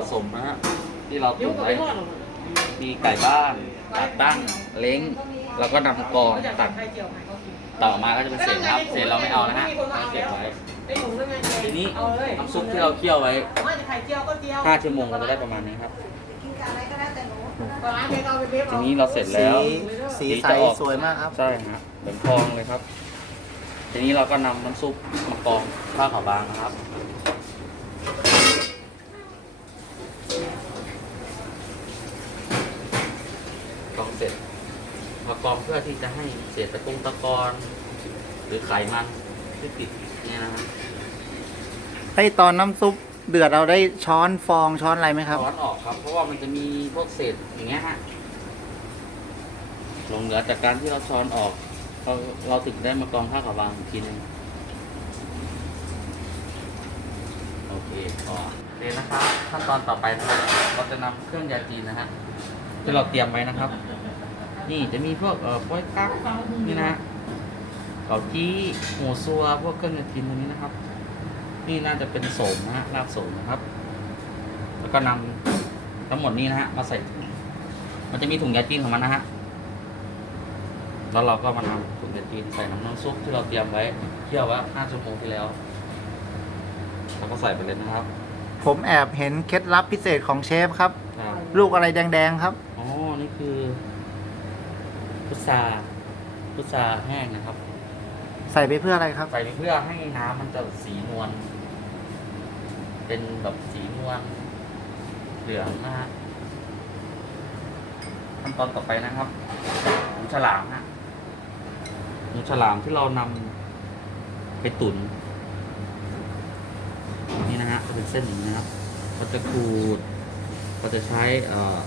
ผสมนะฮะที่เรานิ้วตุ๋นก็ไว้ไม่รอดหรอกมีไก่บ้านขาตั้งเล้ง แล้วก็นำกรองเขาอยากตัดไข่เจียวไข่เขากินต่อมาก็จะเป็นเศษนะครับเศษเราไม่เอานะฮะเก็บไว้ไอ้หนูนั่นไงทีนี้เอาเลยน้ำซุปที่เราเคี่ยวไว้ไม่จะไข่เจียวก็เจียว5ชั่วโมงเราจะได้ประมาณนี้ครับกินกับอะไรก็ได้แต่หนูปลาร้าเมเอาไปเวฟทีเอานี้เราเสร็จสีแล้วสีใสสวยมากครับใช่ฮะเหมือนทองเลยครับ ทีนี้เราก็นำน้ำซุปมากรองข้าวขาวบางนะครับ กรอง เสร็จมากรองเพื่อที่จะให้เศษตะกุงตะกอนหรือไขมันที่ติดเนี่ยนะฮะไอตอนน้ำซุปเดือดเราได้ช้อนฟองช้อนอะไรไหมครับช้อนออกครับ เพราะว่ามันจะมีพวกเศษอย่างเงี้ยฮะหลงเหลือจากการที่เราช้อนออกเราเราถึงได้มากรองข้าวขาวบางอีกทีหนึงโอเคต่อโอเคนะครับขั้นตอนต่อไปนะครับเราจะนำเครื่องยาจีนนะฮะที่เราเตรียมไว้นะครับ นี่จะมีพวกเอ่อป้อยกั๊กนี่นะฮะเกาจี้หัวซัวพวกเครื่องยาจีนตรงนี้นะครับ นี่น่าจะเป็นโสมนะฮะรากโสมนะครับ แล้วก็นำทั้งหมดนี้นะฮะมาใส่ถุงมันจะมีถุงยาจีนของมันนะฮะแล้วเราก็มานำถุงยาจีนใส่น้ำน้ำซุปที่เราเตรียมไว้เคี่ยวไว้5ชั่วโมงที่แล้วแล้วก็ใส่ไปเลยนะครับ ผมแอบเห็นเคล็ดลับพิเศษของเชฟครับครับลูกอะไรแดง ๆ ครับอ๋อนี่คือ พุทราพุทราแห้งนะครับ ใส่ไปเพื่ออะไรครับ ใส่ไปเพื่อให้น้ำมันจะสีนวลเป็นแบบสีนวลเหลืองนะฮะขั้นตอนต่อไปนะครับหมูฉลามฮะหมูฉลามที่เรานำไปตุ๋นนี่นะฮะจะเป็นเส้นอย่างนี้นะครับเราจะขูดเราจะใช้เอ่อ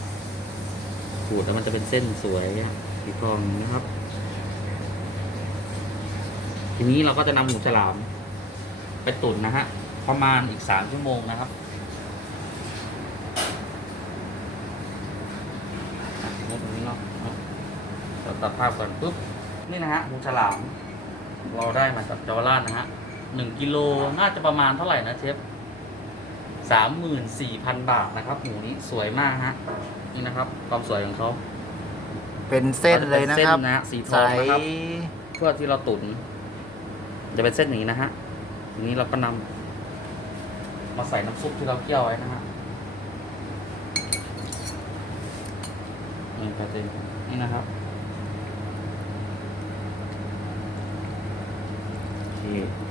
ขูดแล้วมันจะเป็นเส้นสวย สีทองอย่างนะครับ ทีนี้เราก็จะนำหมูฉลาม ไปตุ๋นนะฮะประมาณอีกสามชั่วโมงนะครับอ่ตรงนี้เนาะเราตัดภาพก่อนปุ๊บ นี่นะฮะหมูฉลาม เราได้มาจากเยาวราชนะฮะหนึ่งกิโลน่าจะประมาณเท่าไหร่นะเชฟสามหมื่นสี่พันบาทนะครับหมูนี้สวยมากฮะนี่นะครับ ความสวยของเขา เป็นเส้นเลยนะครับเป็นเส้นนะฮะสีทใสองนะครับเพื่อที่เราตุ๋นจะเป็นเส้นอย่างนี้นะฮะทีนี้เราก็นำมาใส่น้ำซุปที่เราเคี่ยวไว้นะฮะนี่ครับเจนนี่นะครับโอเคพอ